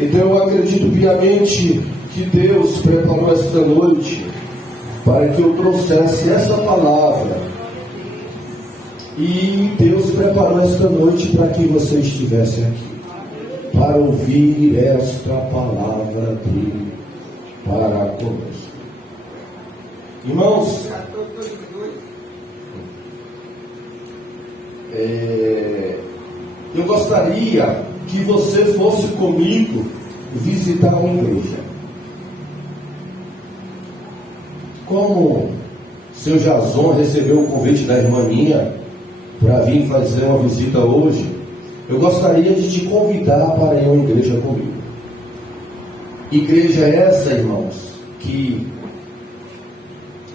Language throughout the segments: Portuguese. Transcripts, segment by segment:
Então eu acredito piamente que Deus preparou esta noite para que eu trouxesse essa palavra. E Deus preparou esta noite para que você estivesse aqui, para ouvir esta palavra dele para conosco. Irmãos, eu gostaria que você fosse comigo visitar uma igreja. Como seu Jason recebeu o convite da irmã Ninha para vir fazer uma visita hoje, eu gostaria de te convidar para ir a uma igreja comigo. Igreja essa, irmãos, que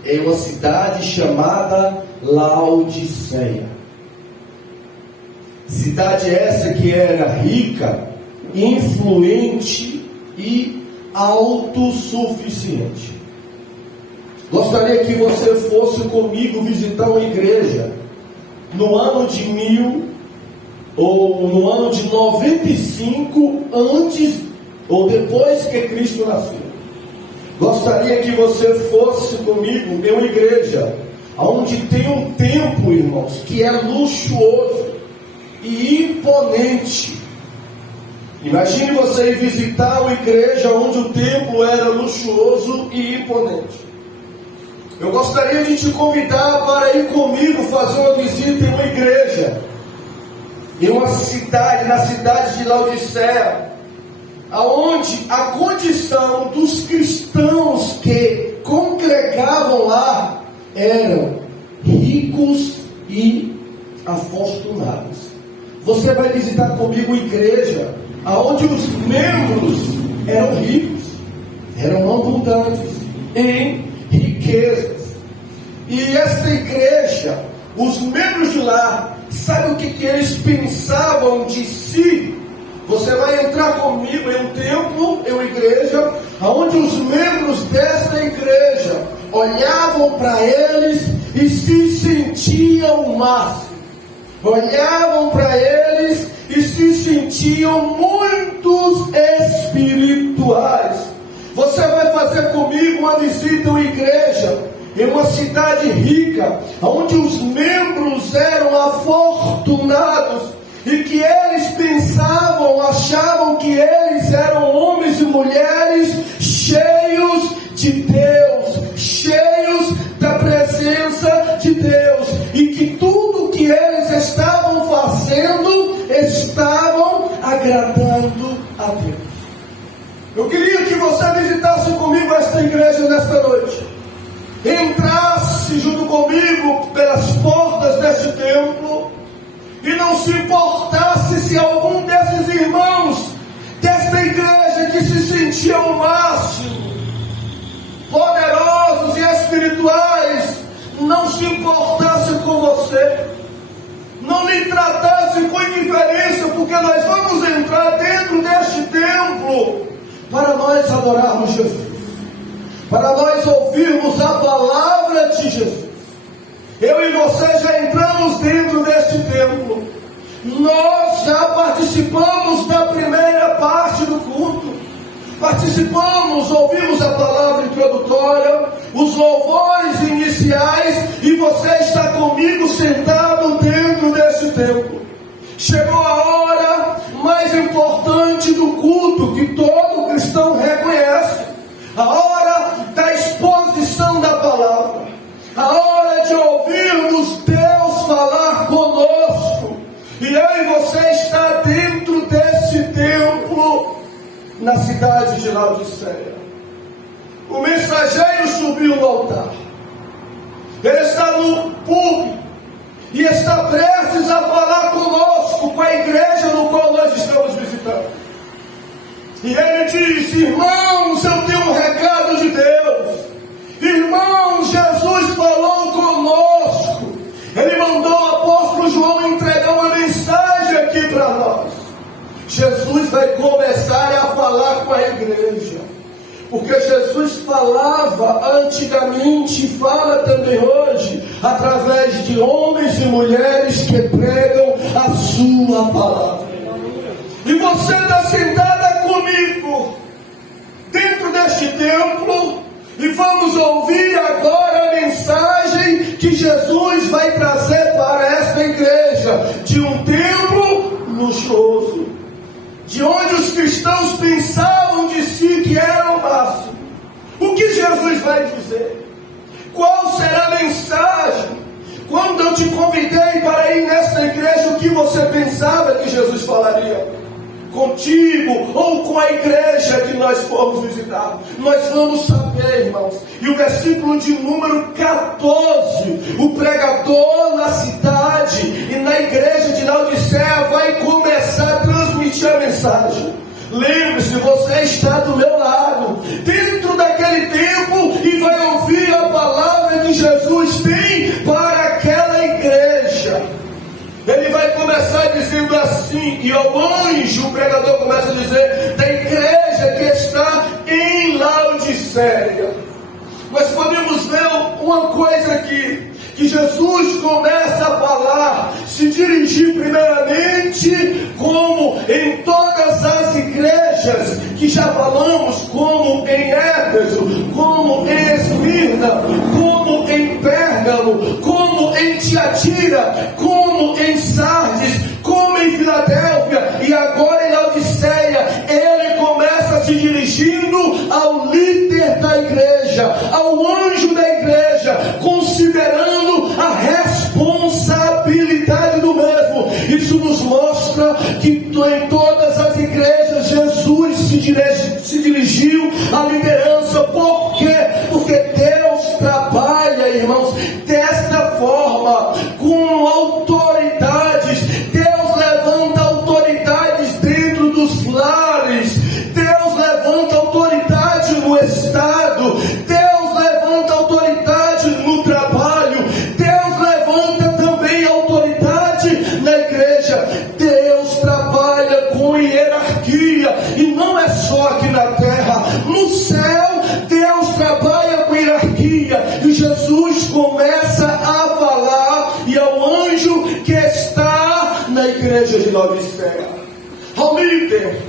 é uma cidade chamada Laodiceia. Cidade essa que era rica, influente e autossuficiente. Gostaria que você fosse comigo visitar uma igreja no ano de 95 antes ou depois que Cristo nasceu. Gostaria que você fosse comigo em uma igreja onde tem um templo, irmãos, que é luxuoso e imponente. Imagine você ir visitar uma igreja onde o templo era luxuoso e imponente. Eu gostaria de te convidar para ir comigo fazer uma visita em uma igreja, em uma cidade, na cidade de Laodiceia, aonde a condição dos cristãos que congregavam lá eram ricos e afortunados. Você vai visitar comigo uma igreja aonde os membros eram ricos, eram abundantes em riquezas. E esta igreja, os membros de lá, sabe o que eles pensavam de si? Você vai entrar comigo em um templo, em uma igreja, onde os membros desta igreja olhavam para eles e se sentiam o máximo. Olhavam para eles e se sentiam muitos espirituais. Você vai fazer comigo uma visita a uma igreja em uma cidade rica, onde os membros eram afortunados e que eles pensavam, achavam que eles eram homens e mulheres cheios de Deus, cheios da presença de Deus, e que tudo que eles estavam fazendo estavam agradando a Deus. Eu queria que você visitasse comigo esta igreja nesta noite, entrasse junto comigo pelas portas deste templo e não se importasse se algum desses irmãos desta igreja que se sentiam o máximo, poderosos e espirituais, não se importasse com você, não lhe tratasse com indiferença, porque nós vamos entrar dentro deste templo para nós adorarmos Jesus, para nós ouvirmos a palavra de Jesus. Eu e você já entramos dentro deste templo. Nós já participamos da primeira parte do culto. Participamos, ouvimos a palavra introdutória, os louvores iniciais, e você está comigo sentado dentro deste templo. Chegou a hora mais importante do culto, que todo cristão reconhece: a hora da exposição da palavra, a hora de ouvirmos Deus falar conosco. E eu e você está dentro desse templo, na cidade de Laodiceia. O mensageiro subiu no altar, ele está no púlpito e está prestes a falar conosco, com a igreja no qual nós estamos visitando. E ele diz: irmãos, eu tenho um recado de Deus. Irmãos, Jesus falou conosco. Ele mandou o apóstolo João entregar uma mensagem aqui para nós. Jesus vai começar a falar com a igreja, porque Jesus falava antigamente e fala também hoje através de homens e mulheres que pregam a sua palavra. E você está sentada comigo dentro deste templo, e vamos ouvir agora a mensagem que Jesus vai trazer para esta igreja, de um templo luxuoso, de onde os cristãos pensavam de si que era o máximo. O que Jesus vai dizer? Qual será a mensagem? Quando eu te convidei para ir nesta igreja, o que você pensava que Jesus falaria? Contigo ou com a igreja que nós fomos visitar? Nós vamos saber, irmãos. E o versículo de número 14, o pregador na cidade e na igreja de Laodiceia vai começar a transmitir a mensagem. Lembre-se, você está do meu lado, dentro daquele tempo, e vai ouvir a palavra que Jesus tem para aquela igreja. Ele vai começar dizendo assim, e ao anjo, o pregador começa a dizer, da igreja que está em Laodiceia. Nós podemos ver uma coisa aqui, que Jesus começa a falar, se dirigir primeiramente, como em todas as igrejas que já falamos, como em Éfeso, como em Esmirna, como em Pérgamo, como em Tiatira, como em Sardes, como em Filadélfia e agora em Laodiceia. Ele começa se dirigindo ao líder da igreja, ao anjo da igreja, considerando a responsabilidade do mesmo. Isso nos mostra que em todas as igrejas Jesus se dirigiu à liderança. Por quê? Porque Deus trabalha, irmãos, desta forma, com autoridades. Deus levanta autoridades dentro dos lares. Deus levanta autoridade no Estado. Deus levanta autoridade no trabalho. Deus levanta também autoridade na igreja. Deus trabalha com hierarquia, e não é só aqui na terra. No céu, Deus trabalha com hierarquia. E Jesus começa a falar, e ao anjo que está na igreja de Laodiceia, ao líder.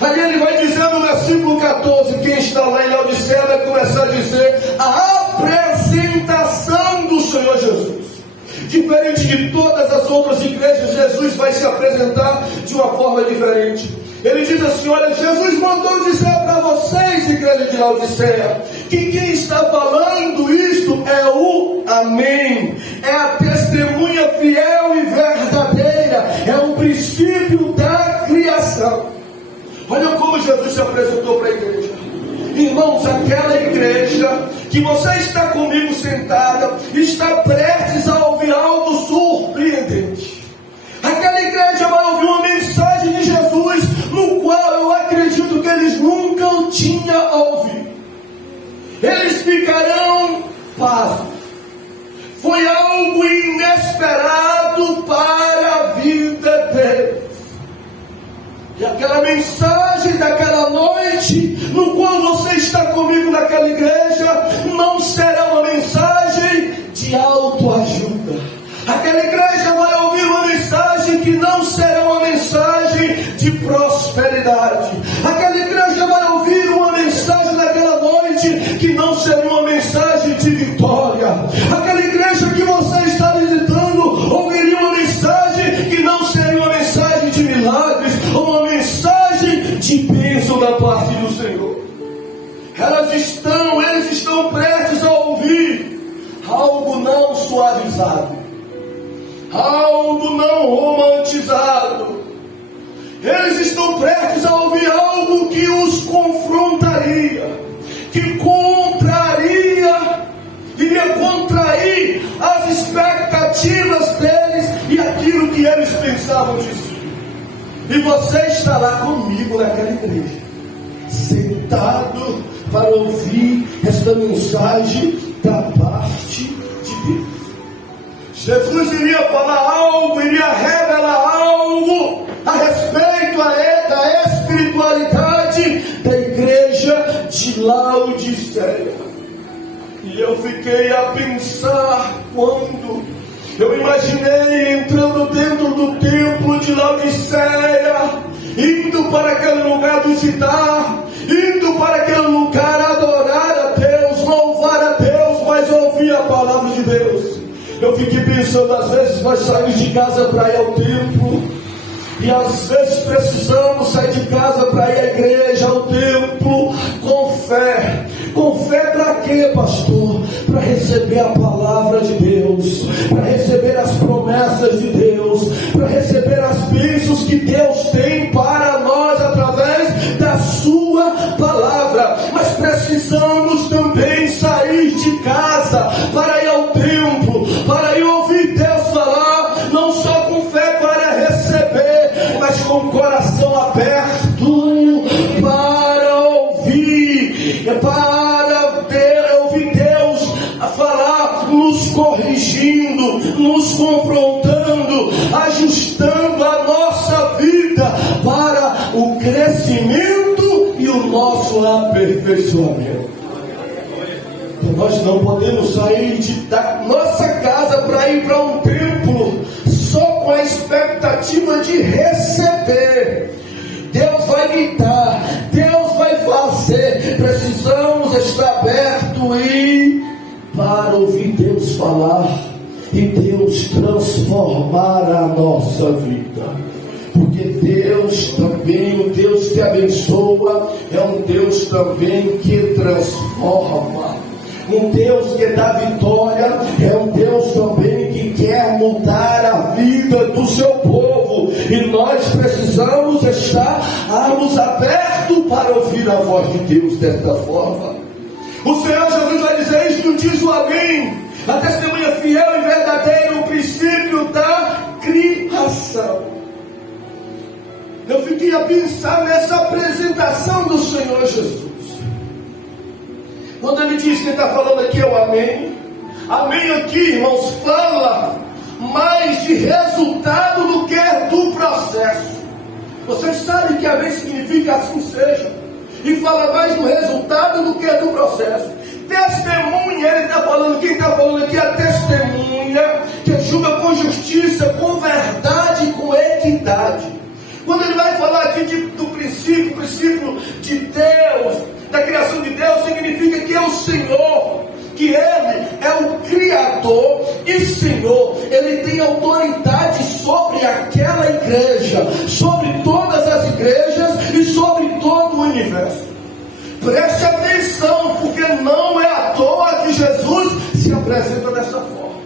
Aí ele vai dizer no versículo 14, quem está lá em Laodiceia vai começar a dizer a apresentação do Senhor Jesus. Diferente de todas as outras igrejas, Jesus vai se apresentar de uma forma diferente. Ele diz assim, olha, Jesus mandou dizer para vocês, igreja de Laodiceia, que quem está falando isto é o Amém, é a testemunha fiel e verdadeira, é o princípio da criação. Olha como Jesus se apresentou para a igreja. Irmãos, aquela igreja que você está comigo sentada, está prestes a ouvir algo surpreendente. Aquela igreja vai ouvir uma mensagem de Jesus, no qual eu acredito que eles nunca o tinham ouvido. Eles ficarão pasmos. Foi algo inesperado para a vida deles. E aquela mensagem daquela noite, no qual você está comigo naquela igreja, não será uma mensagem de autoajuda. Aquela igreja vai ouvir uma mensagem que não será uma mensagem de prosperidade. Aquela igreja vai ouvir uma mensagem naquela noite que não será uma mensagem de vitória. Aquela igreja que você está visitando ouviria uma mensagem que não seria uma mensagem de milagres, ou uma mensagem de bênção da parte do Senhor. Eles estão prestes a ouvir algo não suavizado, algo não romantizado. Eles estão prestes a ouvir algo que os confrontaria, que iria contrair as expectativas deles e aquilo que eles pensavam de si. E você está lá comigo naquela igreja, sentado para ouvir esta mensagem da parte de Deus. Jesus iria falar algo, iria revelar algo a respeito da espiritualidade da igreja de Laodiceia. E eu fiquei a pensar quando eu imaginei entrando dentro do templo de Laodiceia indo para aquele lugar visitar, indo para aquele lugar adorar a Deus, louvar a Deus, mas ouvir a palavra de Deus. Eu fiquei pensando, às vezes nós saímos de casa para ir ao templo, e às vezes precisamos sair de casa para ir à igreja, ao templo, com fé. Com fé para quê, pastor? Para receber a palavra de Deus, para receber as promessas de Deus, para receber as bênçãos que Deus tem para nós através da sua palavra. Mas precisamos também sair de casa para ir ao templo, para ir ouvir Deus falar, não só com fé para receber, mas com o coração aberto para ouvir, para ouvir Deus a falar, nos corrigindo, nos confrontando, ajustando a nossa vida para o crescimento e o nosso aperfeiçoamento. Então nós não podemos sair da nossa casa para ir para um templo só com a expectativa de receber. Deus vai me dar, Deus vai fazer. Precisamos estar abertos e para ouvir Deus falar e Deus transformar a nossa vida. Porque Deus também, o Deus que abençoa, é um Deus também que transforma. Um Deus que dá vitória, é um Deus também que quer mudar a vida do seu povo. E nós precisamos estarmos abertos para ouvir a voz de Deus desta forma. O Senhor Jesus vai dizer isto, diz o amém, a testemunha fiel e verdadeira, o princípio da criação. Eu fiquei a pensar nessa apresentação do Senhor Jesus. Quando ele diz que ele está falando aqui é o amém. Amém aqui, irmãos, fala mais de resultado do que do processo. Vocês sabem que amém significa assim seja. E fala mais do resultado do que do processo. Testemunha, ele está falando, quem está falando aqui é a testemunha, que julga com justiça, com verdade e com equidade. Quando ele vai falar aqui do princípio de Deus, da criação de Deus, significa que é o Senhor, que Ele é o Criador e Senhor. Ele tem autoridade sobre aquela igreja, sobre todas as igrejas e sobre todo o universo. Preste atenção, porque não é à toa que Jesus se apresenta dessa forma.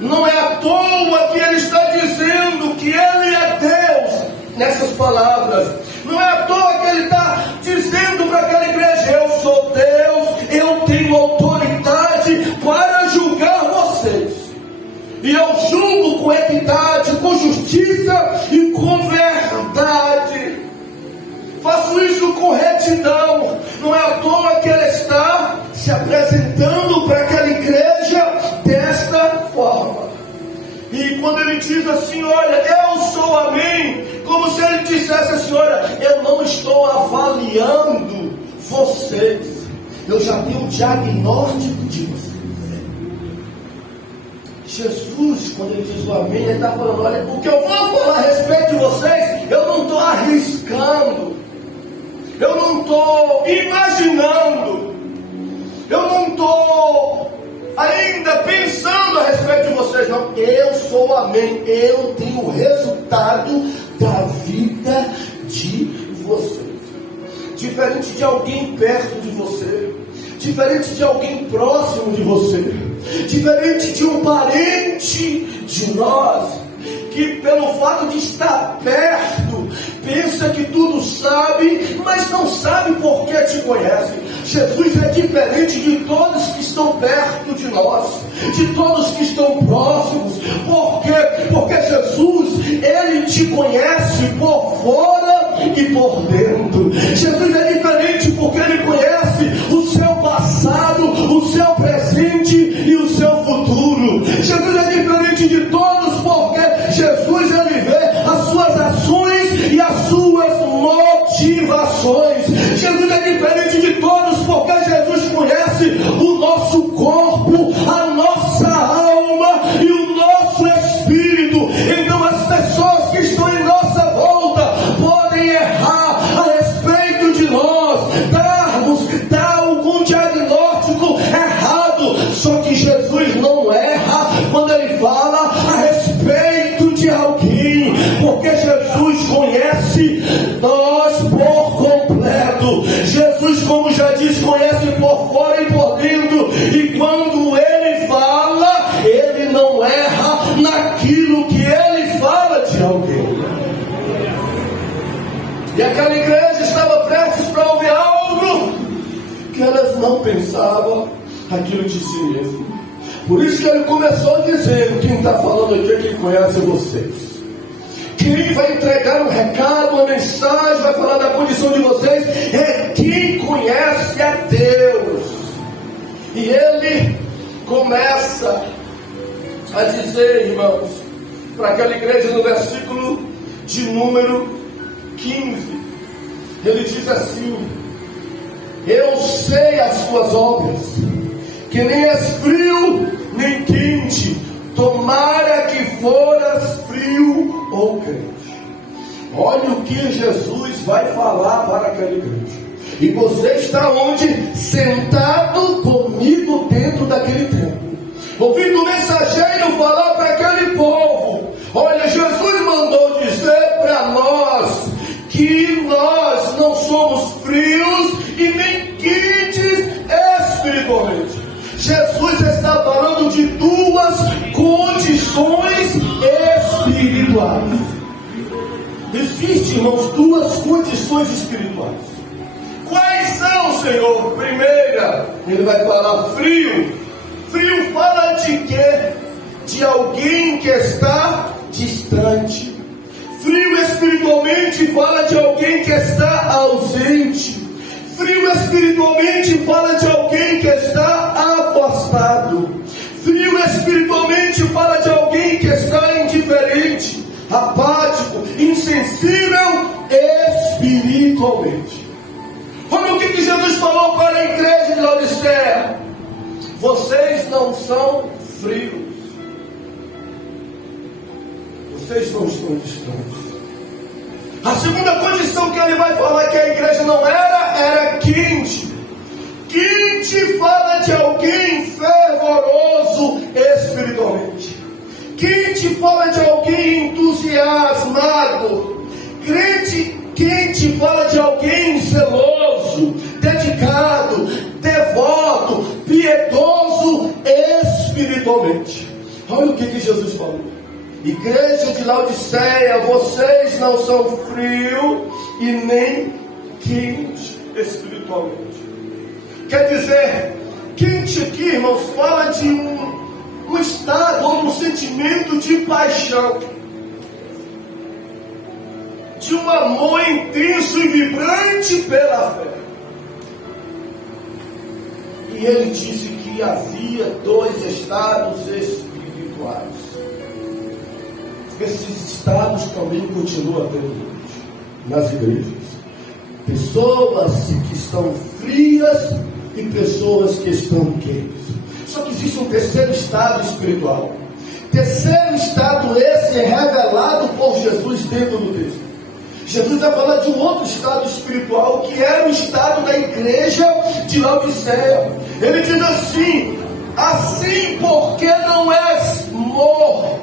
Não é à toa que Ele está dizendo que Ele é Deus nessas palavras. Não é à toa que Ele está dizendo para aquela igreja: eu sou Deus, eu tenho autoridade para julgar vocês. E eu julgo com equidade, com justiça e com verdade. Faço isso com retidão. Não é à toa que Ele está se apresentando para aquela igreja desta forma. E quando Ele diz assim, olha, eu sou amém, como se Ele dissesse assim, olha, eu não estou avaliando vocês, eu já tenho um diagnóstico de vocês. Jesus, quando Ele diz o amém, Ele está falando, olha, o que eu vou falar a respeito de vocês, eu não estou arriscando, eu não estou imaginando, eu não estou ainda pensando a respeito de vocês, não. Eu sou amém, eu tenho o resultado da vida de vocês. Diferente de alguém perto de você, diferente de alguém próximo de você, diferente de um parente de nós, que pelo fato de estar perto, pensa que tudo sabe, mas não sabe por que te conhece. Jesus é diferente de todos que estão perto de nós, de todos que estão próximos. Por quê? Porque Jesus, Ele te conhece por fora e por dentro. Jesus é diferente porque Ele conhece o seu passado, o seu presente e o seu futuro. Jesus é diferente de todos porque Jesus, Ele vê as suas ações e as suas motivações. Jesus é diferente de todos porque Jesus conhece o nosso corpo, a nossa alma e o nosso espírito. Então as pessoas que estão em nossa volta podem errar a respeito de nós, dar algum diagnóstico errado, só que Jesus não erra quando ele fala a respeito de alguém, porque Jesus conhece nós por completo. Jesus, como já disse, conhece por fora e por dentro, e quando ele fala, ele não erra naquilo que ele fala de alguém. E aquela igreja estava prestes para ouvir algo que elas não pensavam aquilo de si mesmo. Por isso que ele começou dizendo: quem está falando aqui é quem conhece vocês. Quem vai entregar um recado, uma mensagem, vai falar da condição de vocês, é quem conhece a Deus. E ele começa a dizer, irmãos, para aquela igreja no versículo de número 15, ele diz assim: eu sei as tuas obras, que nem és frio nem quente, tomara que foras frio ou quente. Olha o que Jesus vai falar para aquela igreja. E você está onde? Sentado comigo dentro daquele templo, ouvindo o mensageiro falar para aquele povo. Olha, Jesus mandou dizer para nós que nós não somos frios e nem quentes espiritualmente. Jesus está falando de duas condições espirituais. Existem, irmãos, duas condições espirituais. Quais são, Senhor? Primeira, ele vai falar frio. Frio fala de quê? De alguém que está distante. Frio espiritualmente fala de alguém que está ausente. Frio espiritualmente fala de alguém que está afastado. Frio espiritualmente fala de alguém que está indiferente, apático, insensível espiritualmente. Olha o que Jesus falou para a igreja de Laodiceia: vocês não são frios, vocês não estão distantes. A segunda condição que ele vai falar que a igreja não era quente. Quente fala de alguém fervoroso espiritualmente. Quente fala de alguém entusiasmado. Quente fala de alguém zeloso, dedicado, devoto, piedoso espiritualmente. Olha o que Jesus falou: igreja de Laodiceia, vocês não são frio e nem quente espiritualmente. Quer dizer, quente aqui, irmãos, fala de um estado ou um sentimento de paixão, de um amor intenso e vibrante pela fé. E ele disse que havia dois estados espirituais. Esses estados também continuam até hoje nas igrejas. Pessoas que estão frias e pessoas que estão quentes. Só que existe um terceiro estado espiritual. Terceiro estado esse é revelado por Jesus dentro do texto. Jesus vai falar de um outro estado espiritual, que era o estado da igreja de Laodiceia. Ele diz assim: assim porque não és morno,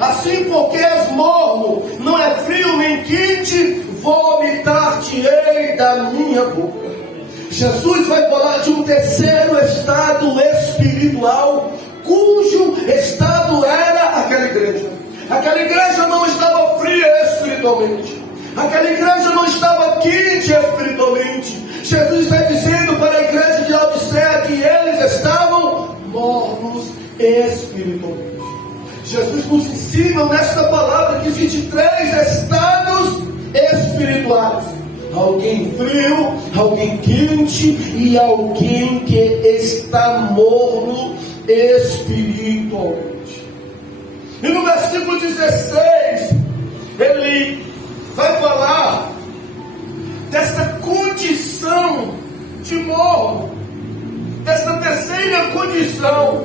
assim porque és morno, não é frio nem quente, vomitar-te-ei da minha boca. Jesus vai falar de um terceiro estado espiritual, cujo estado era aquela igreja. Aquela igreja não estava fria espiritualmente, aquela igreja não estava quente espiritualmente. Jesus está dizendo para a igreja de Laodiceia que eles estavam mornos espiritualmente. Jesus nos ensina nesta palavra que existem três estados espirituais: alguém frio, alguém quente e alguém que está morno espiritualmente. E no versículo 16, ele vai falar dessa condição de morno, dessa terceira condição.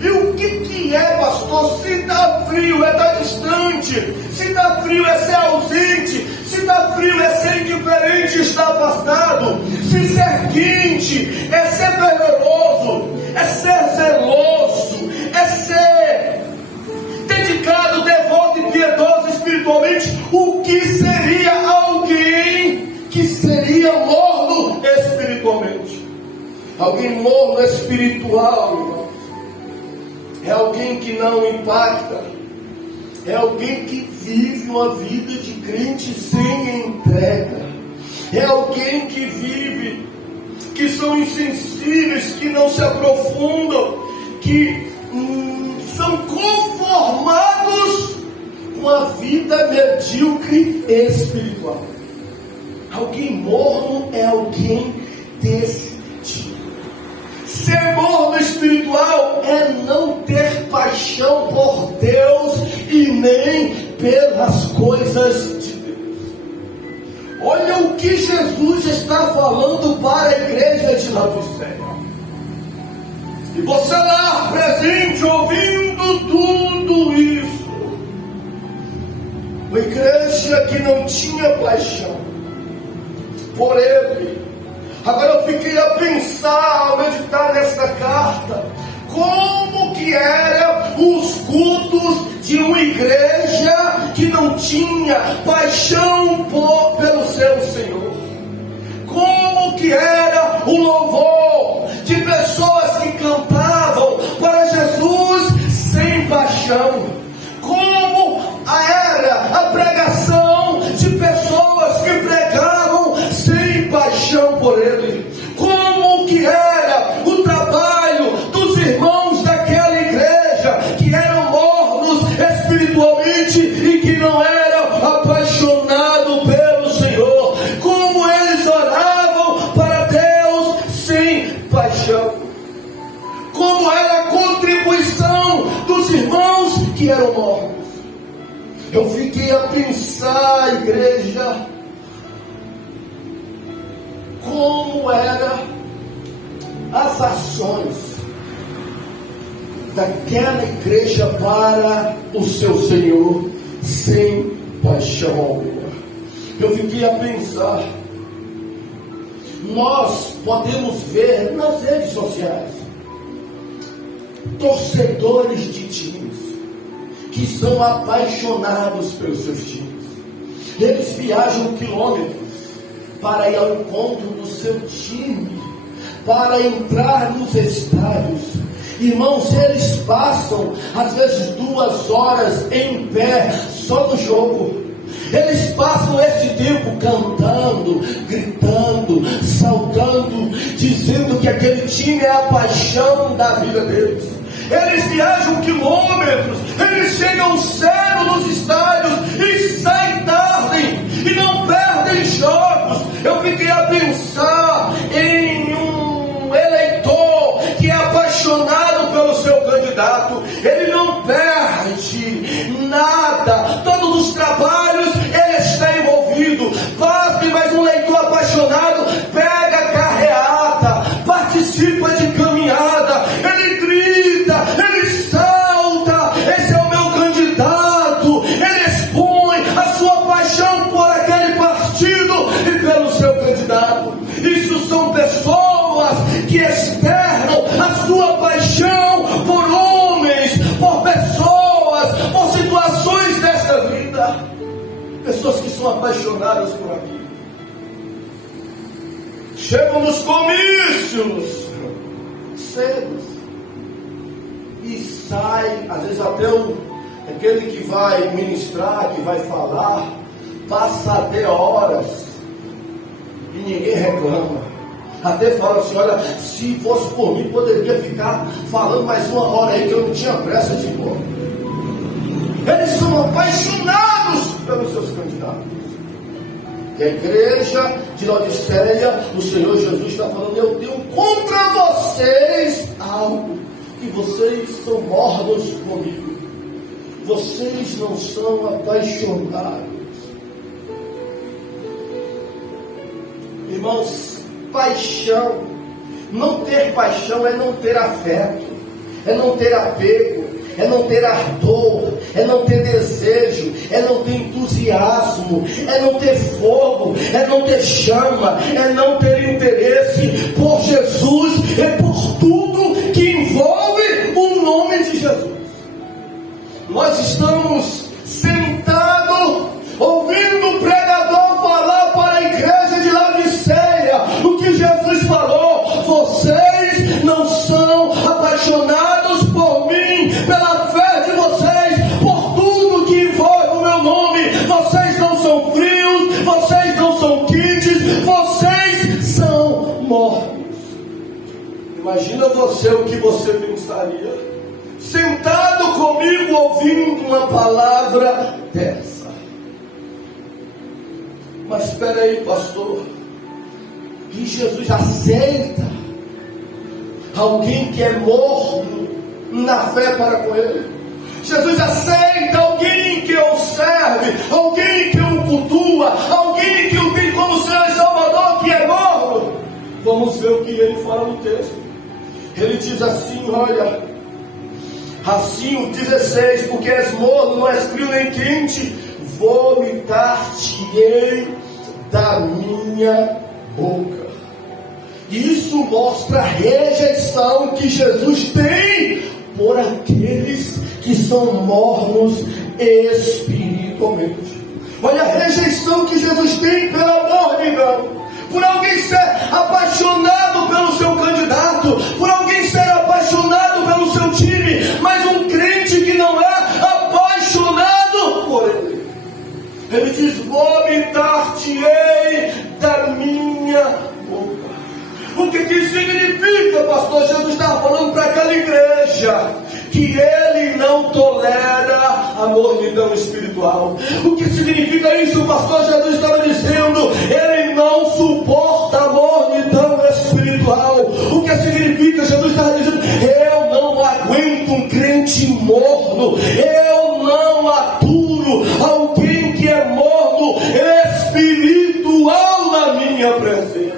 E o que é, pastor? Se está frio é estar distante, se está frio é ser ausente, quente, é ser fervoroso, é ser zeloso, é ser dedicado, devoto e piedoso espiritualmente. O que seria alguém que seria morno espiritualmente? Alguém morno espiritual, irmãos, é alguém que não impacta, é alguém que vive uma vida de crente sem entrega, é alguém que vive, que são insensíveis, que não se aprofundam, que são conformados com a vida medíocre espiritual. Alguém morno é alguém desse tipo. Ser morno espiritual é não ter paixão por Deus e nem pelas coisas de Deus. Olha o que Jesus está falando para a igreja de Laodiceia. E você lá presente ouvindo tudo isso, uma igreja que não tinha paixão por Ele. Agora eu fiquei a pensar, ao meditar nessa carta, como que eram os cultos de uma igreja que não tinha paixão pelo seu Senhor. Como que era o louvor de pessoas que cantavam para Jesus sem paixão. Como era a pregação de pessoas que pregavam sem paixão por Ele. Como que era o trabalho dos irmãos daquela igreja que eram mornos espiritualmente e que não eram apaixonados pelo Senhor. Como eles oravam para Deus sem paixão. Como era a contribuição dos irmãos que eram mornos. Eu fiquei a pensar, igreja, como eram as ações daquela igreja para o seu Senhor sem paixão alguma. Eu fiquei a pensar, nós podemos ver nas redes sociais torcedores de times que são apaixonados pelos seus times. Eles viajam quilômetros para ir ao encontro do seu time, para entrar nos estádios. Irmãos, eles passam às vezes 2 horas em pé só no jogo. Eles passam este tempo cantando, gritando, saltando, dizendo que aquele time é a paixão da vida deles. Eles viajam quilômetros, eles chegam cedo nos estádios e saem tarde e não perdem jogos. Eu fiquei a pensar em um eleitor que é apaixonado pelo seu candidato. Ele não perde nada, todos os trabalhos ele está envolvido. Pasme, mas um leitor apaixonado pega carreata, participa de caminhada, ele grita, ele salta. Esse é o meu candidato. Ele expõe a sua paixão por aquele partido e pelo seu candidato. Isso são pessoas que externam a sua paixão por homens, por pessoas, por situações desta vida. Pessoas que são apaixonadas por aquilo. Chegam nos comícios cedo e sai, às vezes até aquele que vai ministrar, que vai falar, passa até horas e ninguém reclama. Até fala assim, olha, se fosse por mim, poderia ficar falando mais 1 hora aí, que eu não tinha pressa de ir embora. Eles são apaixonados pelos seus candidatos. E a igreja de Laodiceia, o Senhor Jesus está falando, eu tenho contra vocês algo, que vocês são mornos comigo. Vocês não são apaixonados. Irmãos, paixão, não ter paixão é não ter afeto, é não ter apego, é não ter ardor, é não ter desejo, é não ter entusiasmo, é não ter fogo, é não ter chama, é não ter interesse por Jesus e por tudo que envolve o nome de Jesus. Nós estamos sentados ouvindo o pregador falar para a igreja de Laodiceia o que Jesus falou: vocês não são apaixonados por mim, pela fé de vocês, por tudo que envolve o meu nome. Vocês não são frios, vocês não são quentes, vocês são mortos. Imagina você o que você pensaria sentado comigo ouvindo uma palavra dessa. Mas espera aí, pastor, e Jesus aceita alguém que é morno na fé para com ele? Jesus aceita alguém que o serve, alguém que o cultua, alguém que o tem como Senhor e Salvador, que é morno? Vamos ver o que ele fala no texto. Ele diz assim, olha, assim o 16, porque és morno, não és frio nem quente, vomitar-te-ei da minha boca. Isso mostra a rejeição que Jesus tem por aqueles que são mornos espiritualmente. Olha a rejeição que Jesus tem pela mornidão, por alguém ser apaixonado pelo seu candidato, por alguém ser apaixonado pelo seu time, mas um crente que não é apaixonado por ele. Ele diz: vomitar-te-ei da minha boca. O que significa, pastor? Jesus estava falando para aquela igreja que ele não tolera a mornidão espiritual. O que significa isso, pastor? Jesus estava dizendo: ele não suporta a mornidão espiritual. O que significa? Jesus estava dizendo: eu não aguento um crente morno, eu não aturo alguém que é morno espiritual na minha presença.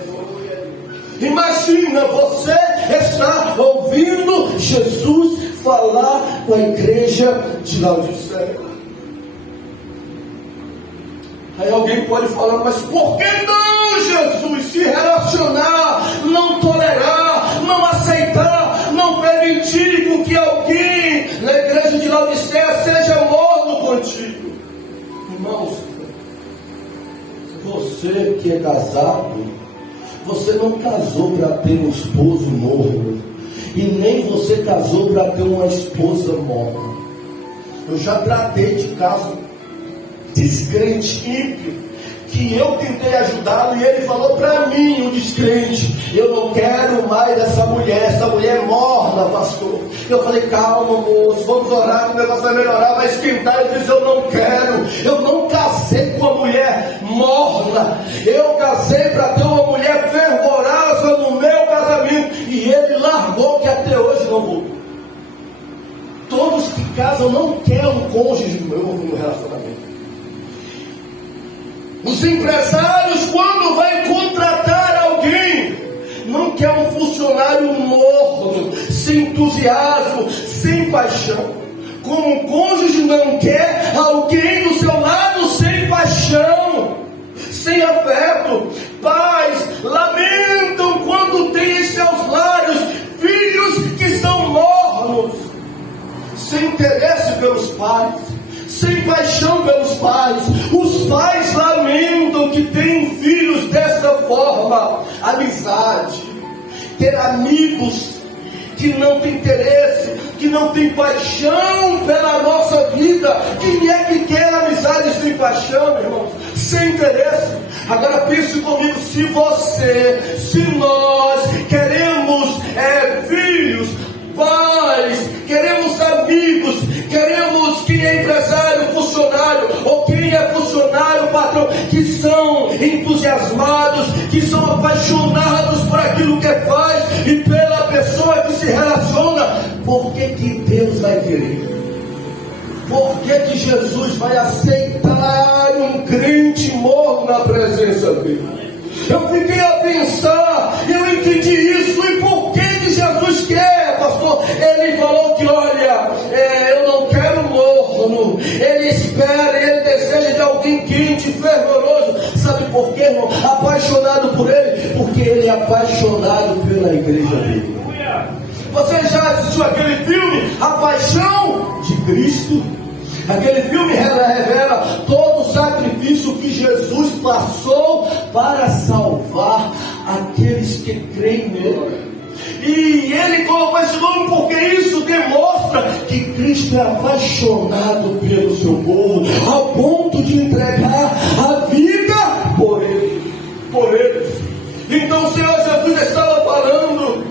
Imagina você estar ouvindo Jesus falar com a igreja de Laodiceia. Aí alguém pode falar: mas por que não, Jesus, se relacionar, não tolerar, não aceitar, não permitir com que alguém na igreja de Laodiceia seja morno contigo? Irmãos, você que é casado, você não casou para ter um esposo morno, e nem você casou para ter uma esposa morna. Eu já tratei de caso descrente ímpio, que eu tentei ajudá-lo, e ele falou para mim, o descrente: eu não quero mais essa mulher morna, pastor. Eu falei: calma, moço, vamos orar, que o negócio vai melhorar, vai esquentar. Ele disse: eu não quero, eu não casei com uma mulher morna, eu casei para ter uma mulher fervorosa no meu casamento. E ele largou, que até hoje não voltou. Todos que casam não querem um cônjuge no relacionamento. Os empresários, quando vai contratar alguém, não quer um funcionário morno, sem entusiasmo, sem paixão. Como um cônjuge não quer alguém do seu lado sem paixão, sem afeto. Pais lamentam quando têm em seus lares filhos que são mornos, sem interesse pelos pais, sem paixão pelos pais. Os pais lamentam que têm filhos dessa forma. Amizade, ter amigos que não tem interesse, que não tem paixão pela nossa vida. Quem é que quer amizade sem paixão, irmãos? Sem interesse. Agora pense comigo: se nós queremos filhos, pais, queremos amigos, queremos quem é empresário, funcionário, ou quem é funcionário, patrão, que são entusiasmados, que são apaixonados por aquilo que faz e pela pessoa que se relaciona, por que Deus vai querer? Por que Jesus vai aceitar um crente morno na presença dele? Eu fiquei a pensar, eu entendi isso. E por que Jesus quer, pastor? Ele falou que, olha, eu não quero morno, espera, ele deseja de alguém quente, fervoroso. Sabe por quê, irmão? Apaixonado por ele, porque ele é apaixonado pela igreja dele. Você já assistiu aquele filme, A Paixão de Cristo? Aquele filme revela todo o sacrifício que Jesus passou para salvar aqueles que creem nele. E ele colocou esse nome porque isso demonstra que Cristo é apaixonado pelo seu povo, ao ponto de entregar a vida por eles. Então o Senhor Jesus estava falando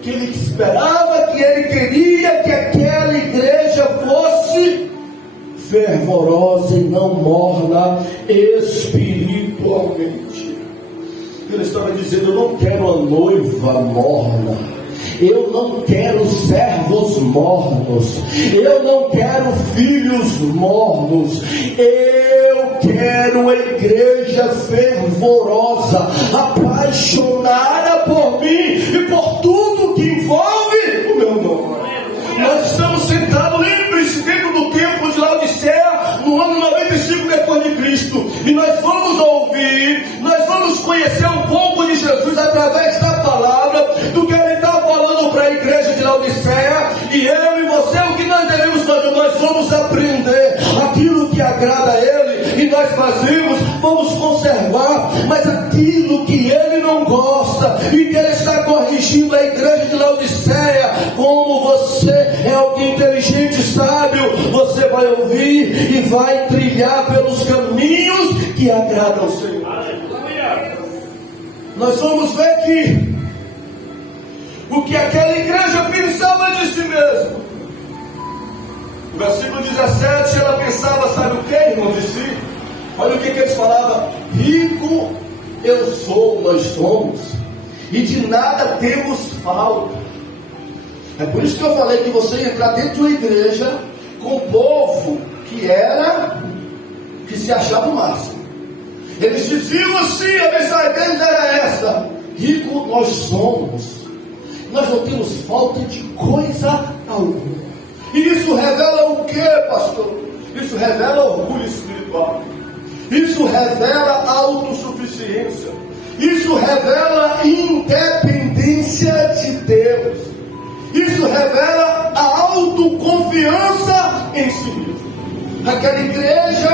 que ele esperava, que ele queria que aquela igreja fosse fervorosa e não morna espiritualmente. Ele estava dizendo: eu não quero a noiva morna, eu não quero servos mornos, eu não quero filhos mornos, eu quero a igreja fervorosa, apaixonada por mim e por tudo que envolve o meu nome. Nós estamos sentados, lembre-se, dentro do templo de Laodiceia, no ano 95 depois de Cristo, e nós vamos ouvir, nós vamos conhecer um pouco de Jesus através da palavra, do que ele está falando para a igreja de Laodiceia. E eu e você, o que nós devemos fazer? Nós vamos aprender aquilo que agrada a ele, e nós fazemos, vamos conservar, mas aquilo que ele não gosta, e que ele está corrigindo a igreja de Laodiceia, como você é alguém inteligente, sábio, você vai ouvir e vai trilhar pelos caminhos que agradam ao Senhor. Nós vamos ver que o que aquela igreja pensava de si mesma. No versículo 17, ela pensava, sabe o que, irmão, de si? Olha o que eles falavam: rico eu sou, nós somos, e de nada temos falta. É por isso que eu falei que você ia entrar dentro de uma igreja com o povo que se achava o máximo. Eles diziam assim, a mensagem deles era essa: rico nós somos, nós não temos falta de coisa alguma. E isso revela o que, pastor? Isso revela orgulho espiritual, isso revela autossuficiência, isso revela independência de Deus, isso revela a autoconfiança em si mesmo. Aquela igreja,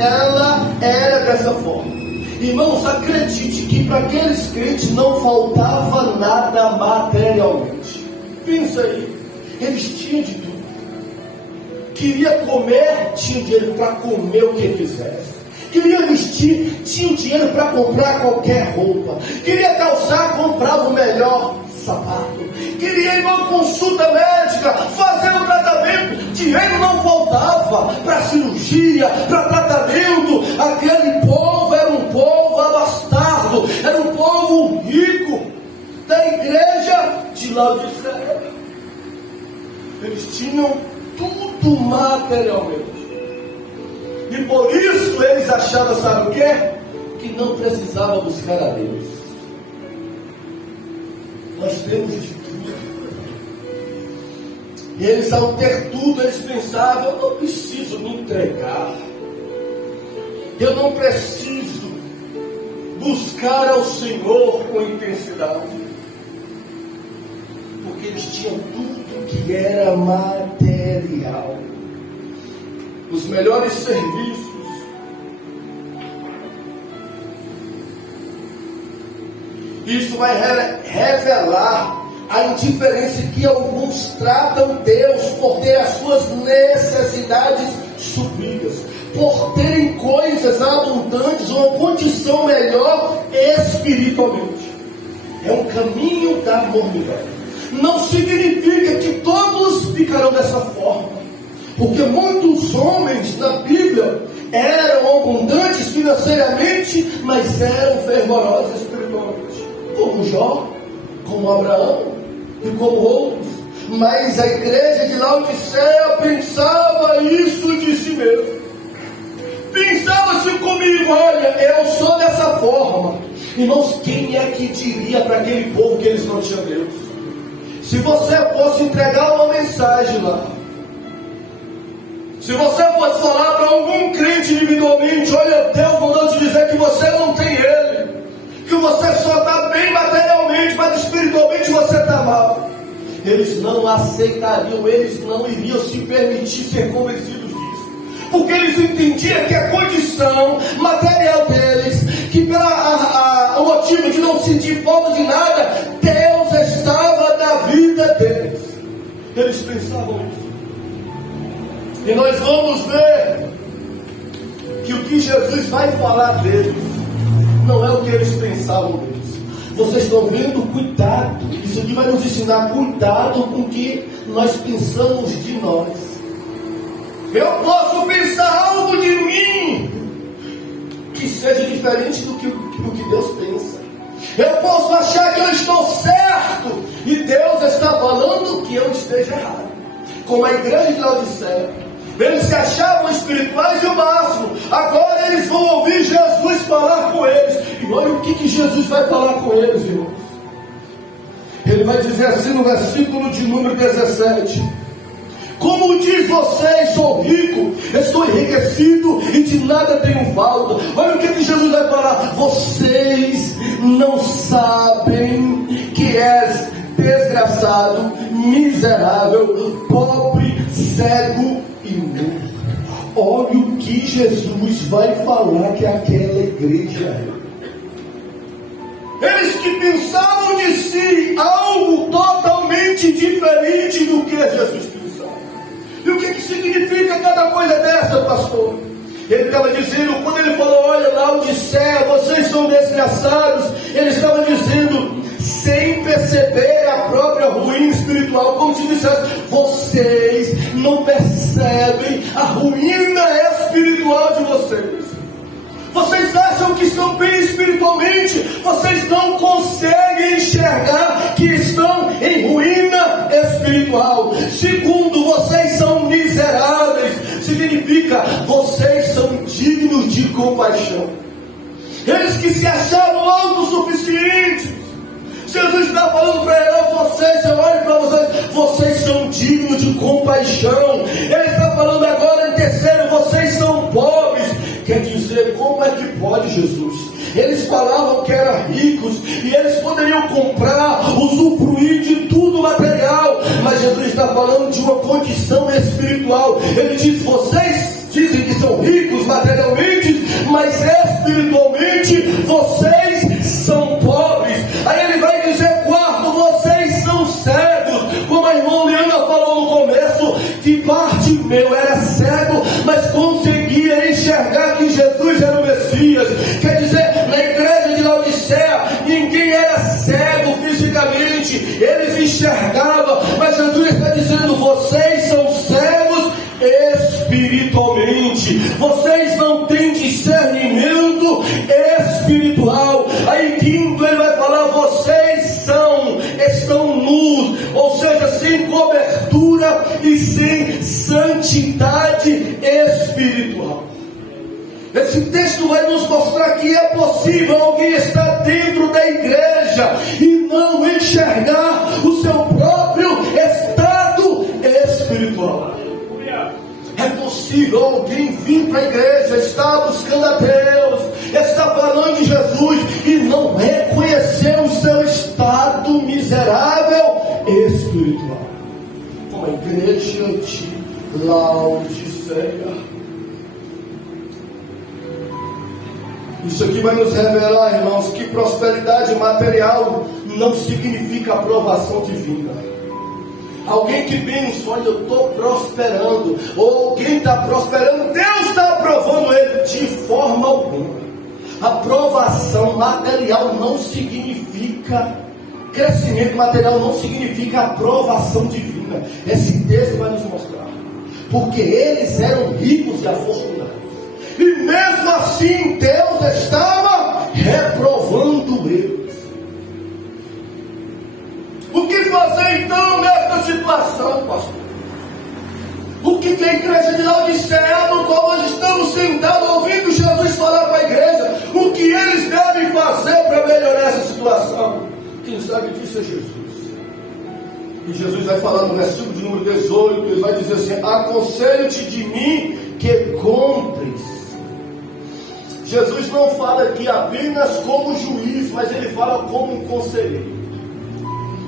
ela era dessa forma. Irmãos, acredite que para aqueles crentes não faltava nada materialmente. Pensa aí, eles tinham de tudo. Queria comer, tinha dinheiro para comer o que quisesse. Queria vestir, tinha dinheiro para comprar qualquer roupa. Queria calçar, comprava o melhor sapato. Queria ir a uma consulta médica, fazer um tratamento, dinheiro não faltava para cirurgia, para tratamento. Aquele povo era um povo abastado, era um povo rico da igreja de Laodiceia. Eles tinham tudo materialmente, e por isso eles achavam, sabe o quê? Que não precisava buscar a Deus. Nós temos de tudo. E eles, ao ter tudo, eles pensavam: eu não preciso me entregar, eu não preciso buscar ao Senhor com intensidade, porque eles tinham tudo que era material, os melhores serviços. Isso vai revelar a indiferença que alguns tratam Deus por ter as suas necessidades supridas, por terem coisas abundantes, uma condição melhor espiritualmente. É um caminho da mornidade. Não significa que todos ficarão dessa forma, porque muitos homens na Bíblia eram abundantes financeiramente, mas eram fervorosos espiritualmente, como Jó, como Abraão e como outros. Mas a igreja de Laodiceia pensava isso de si mesmo. Pensava-se comigo: olha, eu sou dessa forma. Irmãos, quem é que diria para aquele povo que eles não tinham Deus? Se você fosse entregar uma mensagem lá, se Se você fosse falar para algum crente individualmente, olha, Deus mandou te dizer que você não tem Ele, que você só está bem materialmente, mas espiritualmente você está mal, eles não aceitariam, eles não iriam se permitir ser convencidos disso, porque eles entendiam que a condição material deles, que pelo motivo de não sentir falta de nada, Deus estava na vida deles. Eles pensavam isso. E nós vamos ver que o que Jesus vai falar deles não é o que eles pensavam deles. Vocês estão vendo? Cuidado. Isso aqui vai nos ensinar cuidado com o que nós pensamos de nós. Eu posso pensar algo de mim que seja diferente do que Deus pensa. Eu posso achar que eu estou certo e Deus está falando que eu esteja errado. Como a igreja de Laodiceia, eles se achavam espirituais e o máximo. Agora eles vão ouvir Jesus falar com eles. E olha o que Jesus vai falar com eles, irmãos. Ele vai dizer assim no versículo de número 17: como diz vocês, sou rico, estou enriquecido e de nada tenho falta. Olha o que Jesus vai falar. Vocês não sabem que és desgraçado, miserável, pobre, cego e nu. Olha o que Jesus vai falar que aquela igreja é. Eles que pensavam de si algo totalmente diferente do que Jesus pensava. E o que significa cada coisa dessa, pastor? Ele estava dizendo, quando ele falou, olha, Laodiceia, vocês são desgraçados, ele estava dizendo, sem perceber a própria ruína espiritual, como se dissesse, vocês não percebem a ruína espiritual de vocês. Vocês acham que estão bem espiritualmente, vocês não conseguem enxergar que estão em ruína espiritual. Segundo, vocês são miseráveis, significa vocês são dignos de compaixão. Eles que se achavam autossuficientes, Jesus está falando para eles, vocês, eu olho para vocês são dignos de compaixão. Ele está falando agora em terceiro, vocês são pobres. Quer dizer, como é que pode, Jesus? Eles falavam que eram ricos e eles poderiam comprar, usufruir de tudo material, mas Jesus está falando de uma condição espiritual. Ele diz, vocês dizem que são ricos materialmente, mas espiritualmente vocês são pobres. Aí ele vai dizer, quarto, vocês são cegos, como a irmã Leandra falou no começo, que parte meu era cego, mas conseguia enxergar que Jesus era o Messias. Quer dizer, na igreja de Laodiceia, ninguém era cego fisicamente, eles enxergavam, mas Jesus está dizendo, vocês são cegos espiritualmente, vocês não têm discernimento espiritual. Aí quinto, ele vai falar, vocês estão nus, ou seja, sem cobertura e sem santidade espiritual. Esse texto vai nos mostrar que é possível alguém estar dentro da igreja e não enxergar o seu próprio estado espiritual. É possível alguém vir para a igreja, estar buscando a Deus, estar falando de Jesus e não reconhecer o seu estado miserável espiritual. Como a igreja de Laodiceia. Isso aqui vai nos revelar, irmãos, que prosperidade material não significa aprovação divina. Alguém que pensa, olha, eu estou prosperando, ou alguém está prosperando, Deus está aprovando ele, de forma alguma. Aprovação material não significa, crescimento material não significa aprovação divina. Esse texto vai nos mostrar, porque eles eram ricos e afortunados, e mesmo assim Deus estava reprovando eles. O que fazer então nesta situação, pastor? O que a igreja de Laodiceia, no qual nós estamos sentados ouvindo Jesus falar para a igreja, o que eles devem fazer para melhorar essa situação? Quem sabe disso é Jesus. E Jesus vai falar no versículo de número 18, ele vai dizer assim: aconselho-te de mim que compres. Jesus não fala aqui apenas como juiz, mas ele fala como um conselheiro.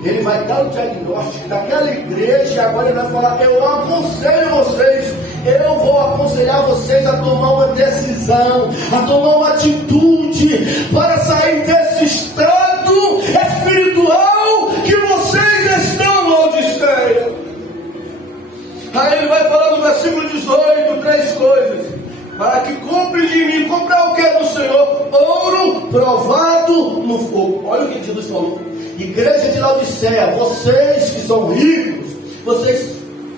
Ele vai dar o diagnóstico daquela igreja e agora ele vai falar: eu aconselho vocês, eu vou aconselhar vocês a tomar uma decisão, a tomar uma atitude para sair desse estado espiritual que vocês estão no Odisseia. Aí ele vai falar no versículo 18 três coisas: para que compre de mim. Comprar o que do Senhor? Ouro provado no fogo. Olha o que Jesus falou. Igreja de Laodiceia, vocês que são ricos,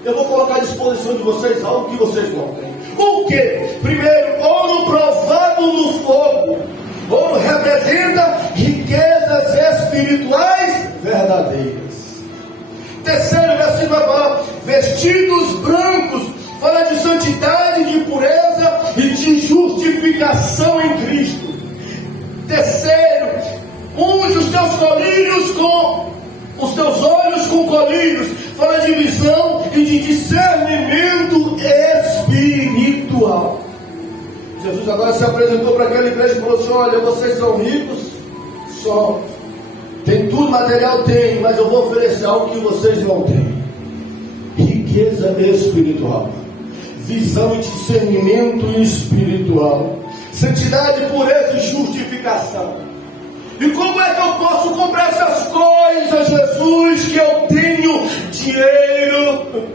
eu vou colocar à disposição de vocês algo que vocês não têm. O que? Primeiro, ouro provado no fogo. Ouro representa riquezas espirituais verdadeiras. Terceiro versículo vai falar: vestidos brancos. Fala de santidade, de pureza e de justificação em Cristo. Terceiro, unge os teus colírios com os teus olhos com colírios. Fala de visão e de discernimento espiritual. Jesus agora se apresentou para aquela igreja e falou assim: olha, vocês são ricos? Só. Tem tudo, material tem, mas eu vou oferecer algo que vocês não têm: riqueza espiritual, visão e discernimento espiritual, santidade, pureza e justificação. E como é que eu posso comprar essas coisas, Jesus, que eu tenho dinheiro?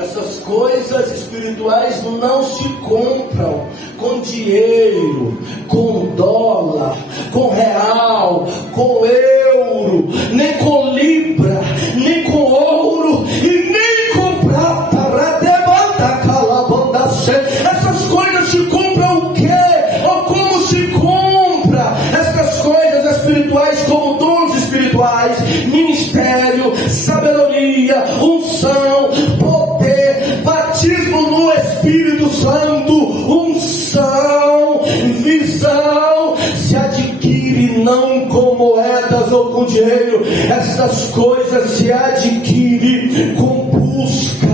Essas coisas espirituais não se compram com dinheiro, com dólar, com real, com euro, nem com libra, nem com ouro e nem com prata. Essas coisas se compram o quê? Ou como se compra essas coisas espirituais como dons espirituais, ministério, sabedoria, unção, poder, batismo no Espírito Santo, unção, visão, se adquire não com moedas ou com dinheiro. Essas coisas se adquire com busca,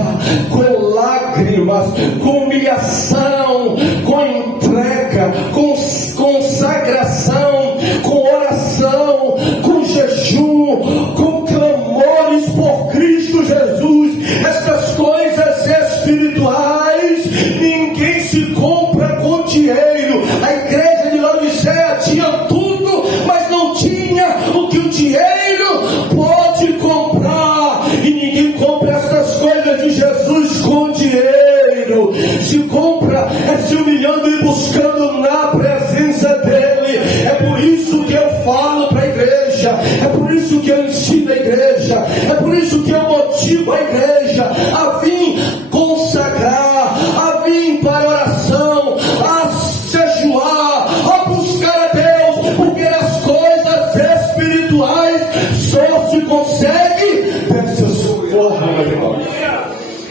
com lágrimas, com humilhação, com entrega, com consagração, com oração, com jejum, com clamores por Cristo Jesus. Estas coisas espirituais ninguém se compra com dinheiro. A igreja de Laodiceia tinha tudo, mas não tinha o que o dinheiro pode comprar. E ninguém compra estas coisas de Jesus com dinheiro. Se compra é se humilhando e buscando na presença dele. É por isso que eu falo para a igreja, é por isso que eu ensino a igreja, é por isso que eu motivo a igreja a vir consagrar, a vir para oração, a jejuar, a buscar a Deus, porque as coisas espirituais só se consegue dessas formas, irmãos.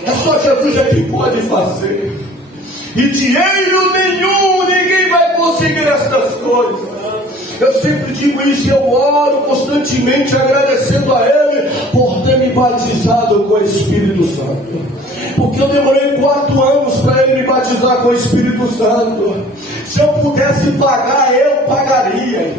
É só Jesus é que pode fazer. E dinheiro nenhum, ninguém vai conseguir estas coisas. Eu sempre digo isso e eu oro constantemente agradecendo a Ele por ter me batizado com o Espírito Santo. Porque eu demorei 4 anos para Ele me batizar com o Espírito Santo. Se eu pudesse pagar, eu pagaria.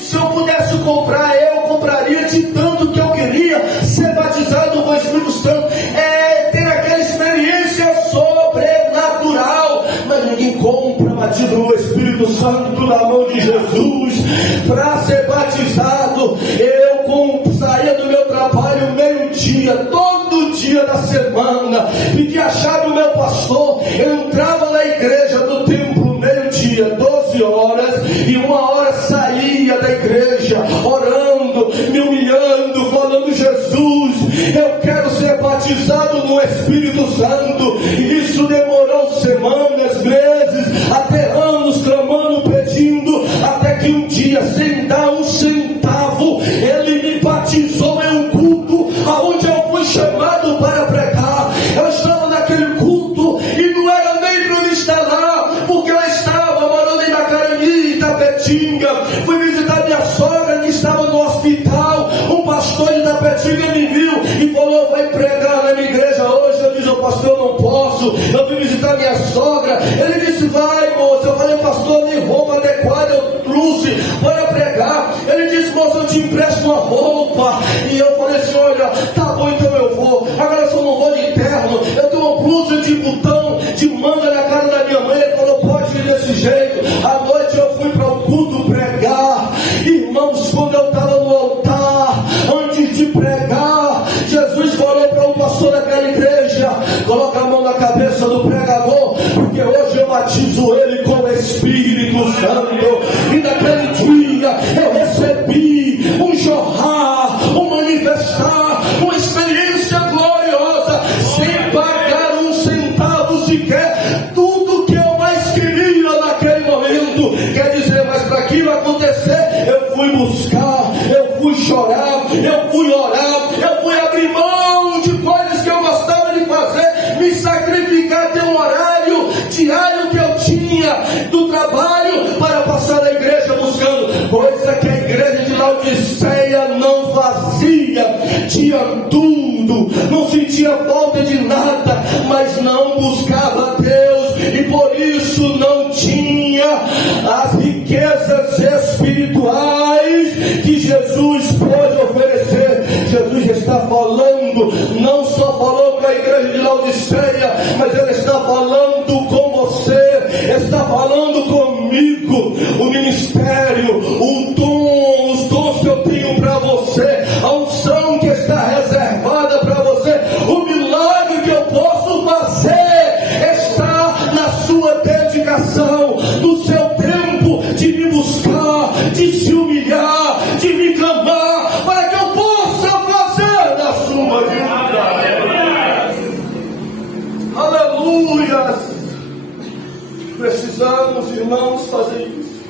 Se eu pudesse comprar, eu compraria, de tanto que eu queria ser batizado com o Espírito Santo. É ter aquela experiência sobrenatural. Mas ninguém compra batismo no Espírito Santo na mão de Jesus. Para ser batizado, eu saía do meu trabalho meio-dia, todo dia da semana, pedia a chave do meu pastor, eu entrava na igreja do templo meio-dia, 12 horas, e 1 hora saía da igreja, orando, me humilhando, falando: Jesus, eu quero ser batizado no Espírito Santo. E isso demorou semanas, meses, até anos, clamando, pedindo, até que um dia, sem dar um centavo, Ele me batizou em um culto aonde eu fui chamado para pregar. Eu estava naquele culto e não era nem para eu estar lá, porque eu estava morando em Macarani, Itapetinga. Fui visitar minha sogra que estava no hospital. Um pastor de Itapetinga me viu trouxe para pregar. Ele disse: moça, eu te empresto uma roupa. E eu falei assim: olha, tá bom, então eu vou. Agora eu só não vou de terno, eu tenho uma blusa de botão, de manga na cara da minha mãe. Ele falou: pode ir desse jeito. À noite eu fui para o culto pregar. Irmãos, quando eu estava no altar, antes de pregar, Jesus falou para o pastor daquela igreja: coloca a mão na cabeça do pregador, porque hoje eu batizo ele com o Espírito Santo. E naquele dia eu recebi um jorrar, um manifestar, uma experiência gloriosa, sem pagar um centavo sequer. Tudo que eu mais queria naquele momento. Quer dizer, mas para aquilo acontecer, eu fui buscar, eu fui chorar, eu fui orar, eu fui abrir mão de coisas que eu gostava de fazer, me sacrificar, ter um horário diário que eu tinha do trabalho para passar na igreja buscando, coisa que a igreja de Laodiceia não fazia. Tinha tudo, não sentia falta de nada, mas não buscava Deus, e por isso não tinha as riquezas espirituais que Jesus pode oferecer. Jesus está falando, não só falou para a igreja de Laodiceia, mas Ele está falando com você, está falando comigo. O ministério, o dom, os dons que eu tenho para você, a unção que está reservada para você, o milagre que eu posso fazer está na sua dedicação, no seu tempo de me buscar, de se humilhar, de me clamar, para que eu possa fazer na sua vida. Aleluia! Precisamos, irmãos, fazer isso,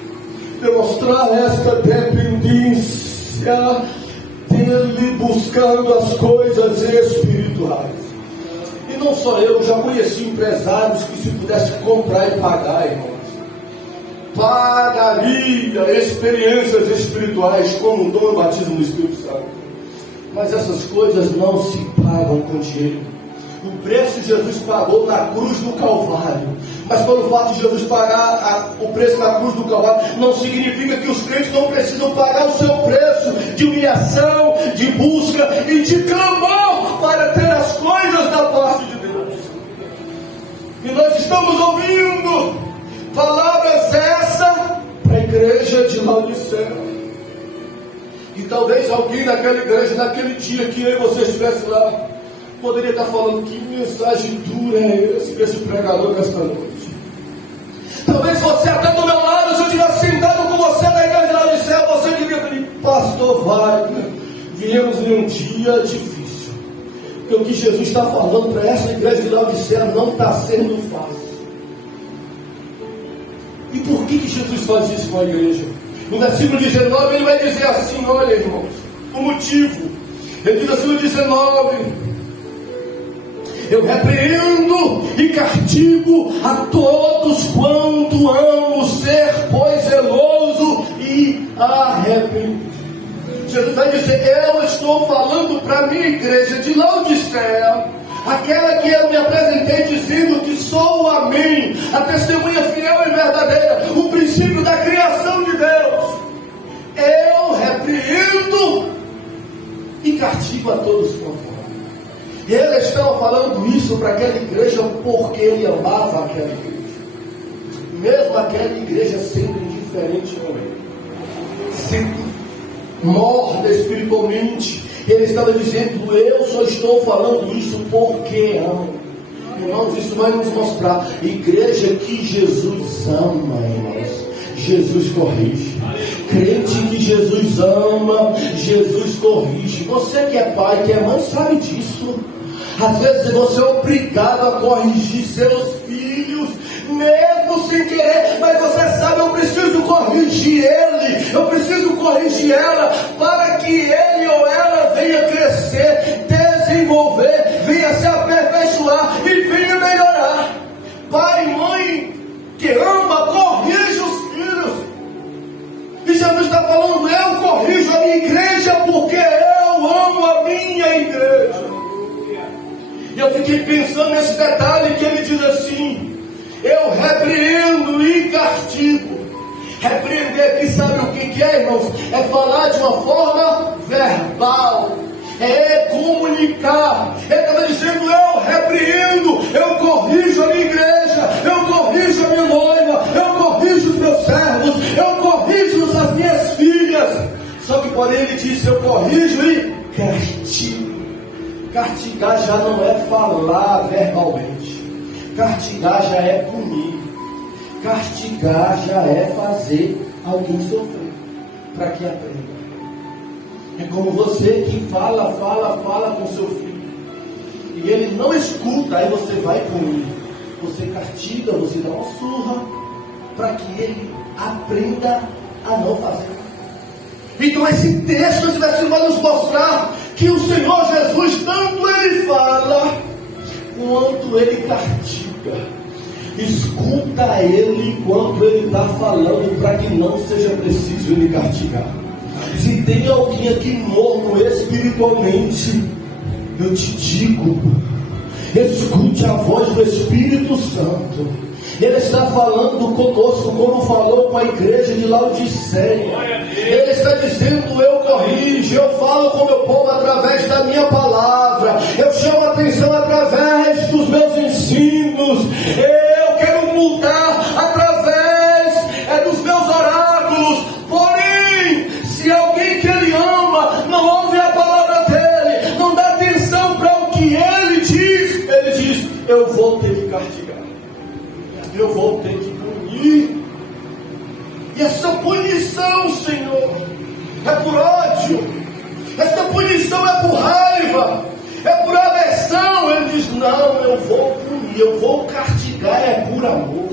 demonstrar esta dependência dele, buscando as coisas espirituais. E não só eu, já conheci empresários que, se pudesse comprar e pagar, irmãos, pagaria experiências espirituais como um dom e batismo no Espírito Santo. Mas essas coisas não se pagam com dinheiro. O preço Jesus pagou na cruz do Calvário. Mas pelo fato de Jesus pagar o preço na cruz do Calvário, não significa que os crentes não precisam pagar o seu preço de humilhação, de busca e de clamor para ter as coisas da parte de Deus. E nós estamos ouvindo palavras essa para a igreja de Laodiceia. E talvez alguém naquela igreja, naquele dia que eu e você estivesse lá, poderia estar falando: que mensagem dura é esse pregador desta noite. Talvez você até do meu lado, se eu tivesse sentado com você na igreja de Laodiceia, você diria para mim: pastor Wagner, viemos em um dia difícil, porque o que Jesus está falando para essa igreja de Laodiceia não está sendo fácil. E por que Jesus faz isso com a igreja? No versículo 19 ele vai dizer assim: olha, irmãos, o motivo. Ele diz assim no 19: eu repreendo e castigo a todos quanto amo ser, pois zeloso e arrependido. Jesus vai dizer: eu estou falando para a minha igreja de Laodiceia, aquela que eu me apresentei dizendo que sou o Amém, a testemunha fiel e verdadeira, o princípio da criação de Deus. Eu repreendo e castigo a todos quanto amo. E ele estava falando isso para aquela igreja porque ele amava aquela igreja, mesmo aquela igreja sendo indiferente com ele, sendo morta espiritualmente. Ele estava dizendo: eu só estou falando isso porque amo. Irmãos, isso vai nos mostrar: igreja que Jesus ama, irmãos, Jesus corrige. Crente que Jesus ama, Jesus corrige. Você que é pai, que é mãe, sabe disso. Às vezes você é obrigado a corrigir seus filhos, mesmo sem querer, mas você sabe: eu preciso corrigir ele, eu preciso corrigir ela, para que ele ou ela venha crescer, desenvolver, venha se aperfeiçoar e venha melhorar. Pai e mãe que ama, corrige os filhos. E Jesus está falando: eu corrijo a minha igreja porque eu amo a minha igreja. E eu fiquei pensando nesse detalhe que ele diz assim: eu repreendo e castigo. Repreender aqui, sabe o que é, irmãos? É falar de uma forma verbal, é comunicar. Ele estava dizendo: eu repreendo, eu corrijo a minha igreja, eu corrijo a minha noiva, eu corrijo os meus servos, eu corrijo as minhas filhas. Só que porém ele disse: eu corrijo e castigo. Castigar já não é falar verbalmente, castigar já é punir, castigar já é fazer alguém sofrer, para que aprenda. É como você que fala com seu filho, e ele não escuta, aí você vai punir, você castiga, você dá uma surra, para que ele aprenda a não fazer. Então esse texto, esse versículo vai nos mostrar que o Senhor Jesus, tanto ele fala, quanto ele castiga. Escuta ele enquanto ele está falando, para que não seja preciso ele castigar. Se tem alguém aqui morno espiritualmente, eu te digo, escute a voz do Espírito Santo. Ele está falando conosco como falou com a igreja de Laodiceia. Ele está dizendo: eu corrijo, eu falo com o meu povo através da minha palavra, eu chamo a atenção através dos meus ensinos, eu quero mudar através dos meus oráculos. Porém, se alguém que ele ama não ouve a palavra dele, não dá atenção para o que ele diz: eu vou ter que castigar, eu vou ter que punir. E essa punição, Senhor, é por ódio, essa punição é por raiva, é por aversão. Ele diz: não, eu vou punir, eu vou castigar, é por amor,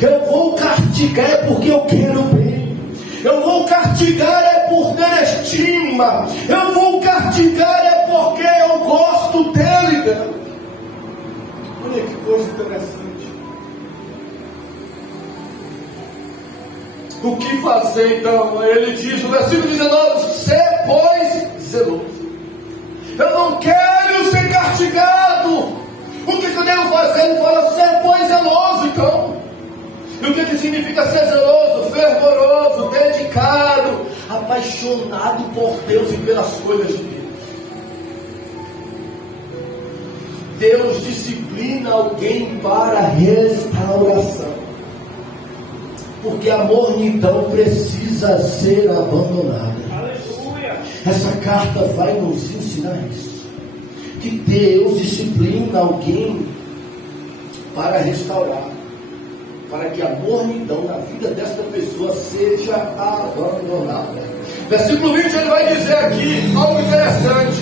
eu vou castigar é porque eu quero bem, eu vou castigar é por ter estima, eu vou castigar é porque eu gosto dele, dela. Olha que coisa interessante. O que fazer então? Ele diz no versículo 19: sê pois zeloso. Eu não quero ser castigado. O que eu devo fazer? Ele fala: sê pois zeloso então. E o que significa ser zeloso? Fervoroso, dedicado, apaixonado por Deus e pelas coisas de Deus. Deus disciplina alguém para restauração, porque a mornidão precisa ser abandonada. Aleluia. Essa carta vai nos ensinar isso, que Deus disciplina alguém para restaurar, para que a mornidão na vida desta pessoa seja abandonada. Versículo 20, ele vai dizer aqui algo interessante.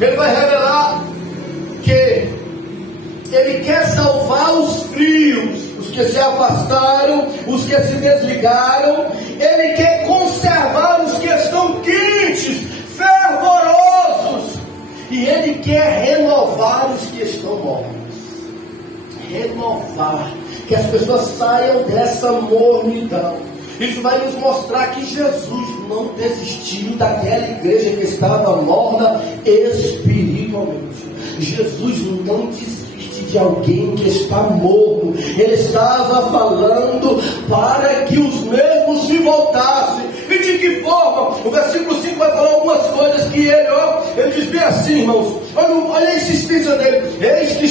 Ele vai revelar que ele quer salvar os frios, os que se afastaram, os que se desligaram. Ele quer conservar os que estão quentes, fervorosos, e ele quer renovar os que estão mornos. Renovar, que as pessoas saiam dessa mornidão. Isso vai nos mostrar que Jesus não desistiu daquela igreja que estava morna espiritualmente. Jesus não desiste de alguém que está morno. Ele estava falando para que os mesmos se voltassem. E de que forma? O versículo 5 vai falar algumas coisas que ele diz bem assim, irmãos. Olha a insistência dele: eis que